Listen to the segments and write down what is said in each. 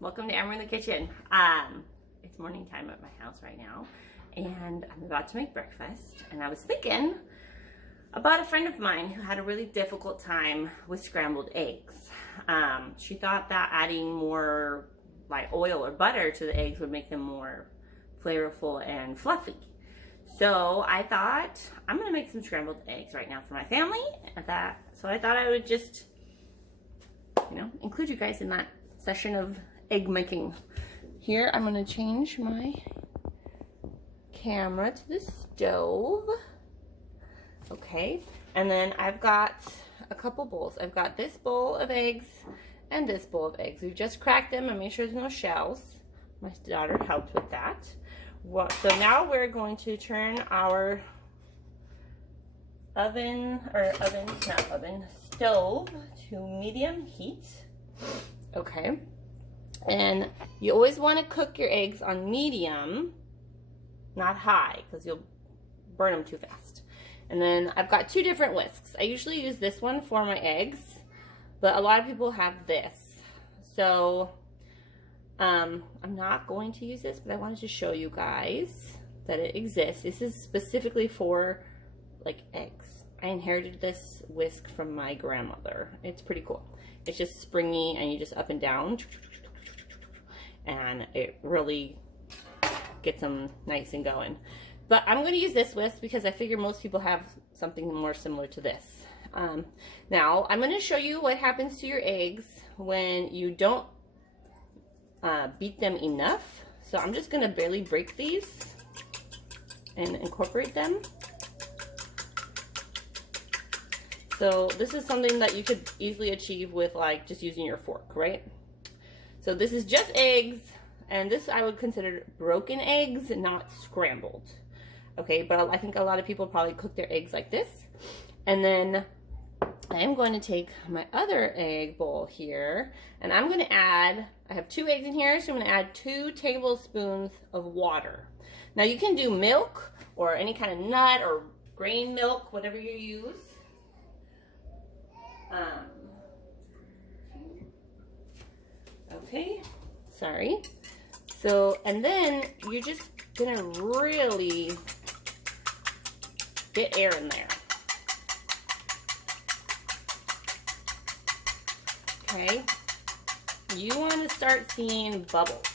Welcome to Amber in the Kitchen. It's morning time at my house right now, and I'm about to make breakfast. And I was thinking about a friend of mine who had a really difficult time with scrambled eggs. She thought that adding more like oil or butter to the eggs would make them more flavorful and fluffy. So I thought I'm gonna make some scrambled eggs right now for my family. So I thought I would just, include you guys in that session of egg making. Here I'm gonna change my camera to the stove. Okay, and then I've got a couple bowls. I've got this bowl of eggs and this bowl of eggs. We've just cracked them and made sure there's no shells. My daughter helped with that. So now we're going to turn our stove to medium heat. Okay. And you always want to cook your eggs on medium, not high, because you'll burn them too fast. And then I've got two different whisks. I usually use this one for my eggs, but a lot of people have this. So I'm not going to use this, but I wanted to show you guys that it exists. This is specifically for like eggs. I inherited this whisk from my grandmother. It's pretty cool. It's just springy and you just up and down, and it really gets them nice and going. But I'm going to use this whisk because I figure most people have something more similar to this. Now I'm going to show you what happens to your eggs when you don't beat them enough. So I'm just going to barely break these and incorporate them. So this is something that you could easily achieve with like just using your fork, right? So this is just eggs, and this I would consider broken eggs, not scrambled. Okay, but I think a lot of people probably cook their eggs like this. And then I am going to take my other egg bowl here, and I'm going to add, I have 2 eggs in here, so I'm going to add 2 tablespoons of water. Now you can do milk or any kind of nut or grain milk, whatever you use. Okay, sorry. So, and then you're just gonna really get air in there. Okay, you want to start seeing bubbles.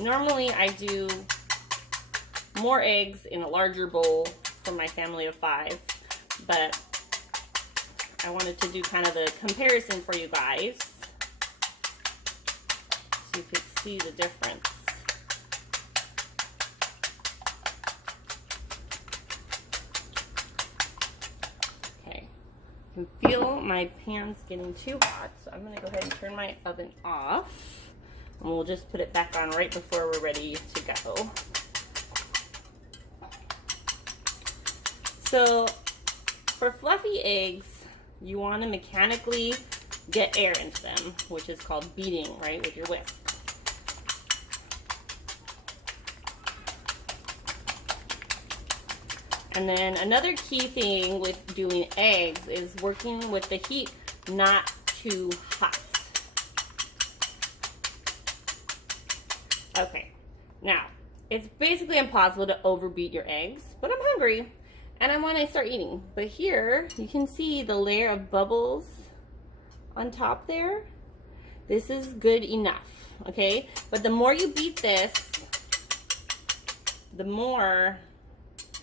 Normally I do more eggs in a larger bowl for my family of 5, but I wanted to do kind of the comparison for you guys so you could see the difference. Okay, I can feel my pan's getting too hot, so I'm going to go ahead and turn my oven off, and we'll just put it back on right before we're ready to go. So for fluffy eggs, you want to mechanically get air into them, which is called beating, right, with your whisk. And then another key thing with doing eggs is working with the heat not too hot. Okay, now it's basically impossible to overbeat your eggs, but I'm hungry and I want to start eating. But here you can see the layer of bubbles on top there. This is good enough, okay? But the more you beat this, the more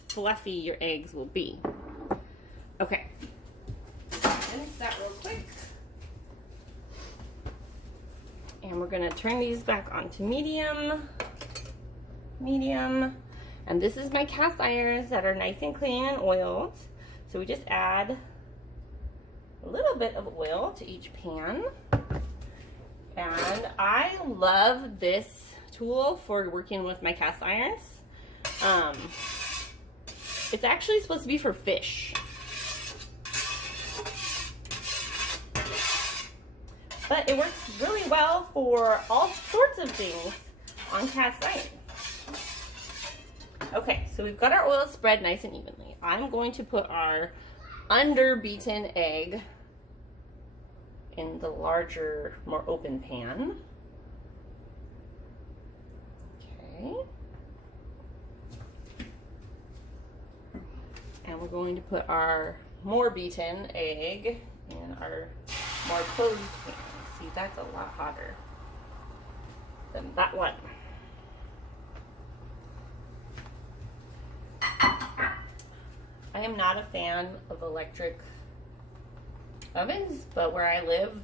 fluffy your eggs will be. Okay, rinse that real quick. And we're gonna turn these back onto medium. And this is my cast irons that are nice and clean and oiled. So we just add a little bit of oil to each pan. And I love this tool for working with my cast irons. It's actually supposed to be for fish. But it works really well for all sorts of things on cast iron. Okay, so we've got our oil spread nice and evenly. I'm going to put our underbeaten egg in the larger, more open pan. Okay. And we're going to put our more beaten egg in our more closed pan. See, that's a lot hotter than that one. I am not a fan of electric ovens, but where I live,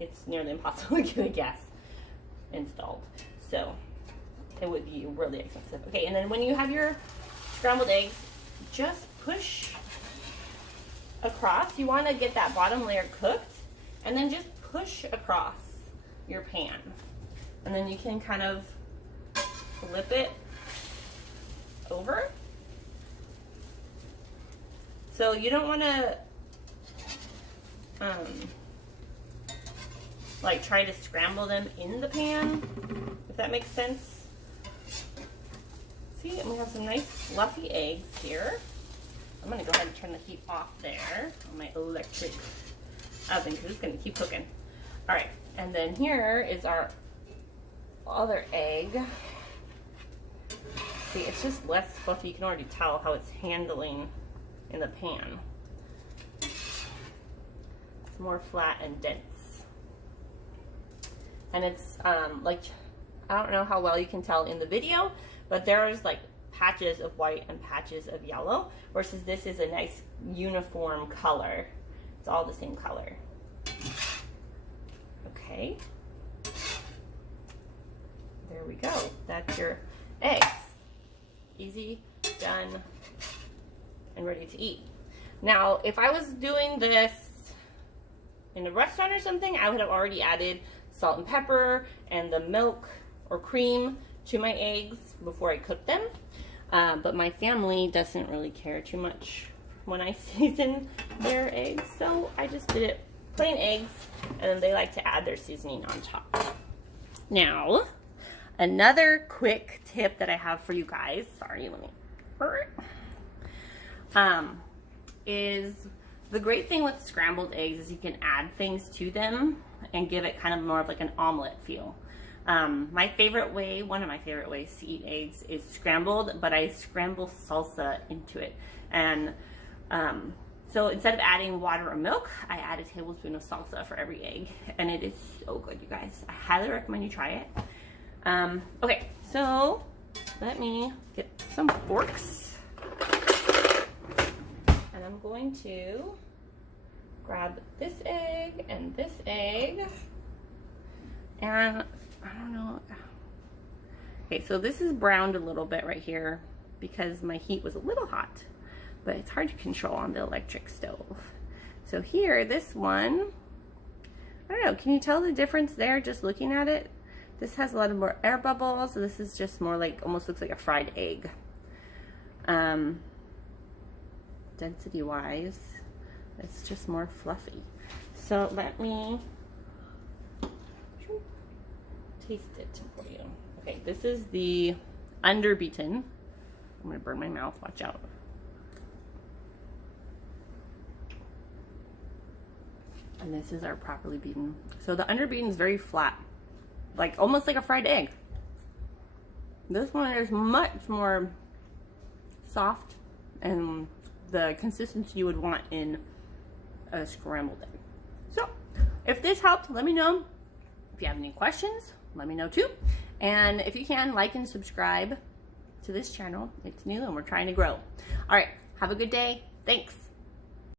it's nearly impossible to get a gas installed. So it would be really expensive. Okay, and then when you have your scrambled eggs, just push across. You want to get that bottom layer cooked, and then just push across your pan. And then you can kind of flip it over. So you don't want to like try to scramble them in the pan, if that makes sense. See, and we have some nice fluffy eggs here. I'm gonna go ahead and turn the heat off there on my electric oven because it's gonna keep cooking. All right, and then here is our other egg. See, it's just less fluffy. You can already tell how it's handling in the pan. It's more flat and dense. And it's like, I don't know how well you can tell in the video, but there's like patches of white and patches of yellow, versus this is a nice uniform color. It's all the same color. Okay. There we go. That's your eggs. Easy, done, and ready to eat. Now, if I was doing this in a restaurant or something, I would have already added salt and pepper and the milk or cream to my eggs before I cook them. But my family doesn't really care too much when I season their eggs, so I just did it plain eggs, and then they like to add their seasoning on top. Now, another quick tip that I have for you guys, sorry, let me, is the great thing with scrambled eggs is you can add things to them and give it kind of more of like an omelet feel. My favorite way, one of my favorite ways to eat eggs is scrambled, but I scramble salsa into it. And so instead of adding water or milk, I add a tablespoon of salsa for every egg. And it is so good, you guys. I highly recommend you try it. Okay, so let me get some forks. And I'm going to grab this egg and this egg. And I don't know. Okay, so this is browned a little bit right here because my heat was a little hot, but it's hard to control on the electric stove. So here, this one, I don't know, can you tell the difference there just looking at it? This has a lot of more air bubbles. So this is just more like, almost looks like a fried egg. Density wise, it's just more fluffy. So let me taste it for you. Okay, this is the underbeaten. I'm gonna burn my mouth, watch out. And this is our properly beaten. So the underbeaten is very flat, like almost like a fried egg. This one is much more soft and the consistency you would want in a scrambled egg. So if this helped, let me know. If you have any questions, let me know too. And if you can, like and subscribe to this channel. It's new and we're trying to grow. All right, have a good day. Thanks.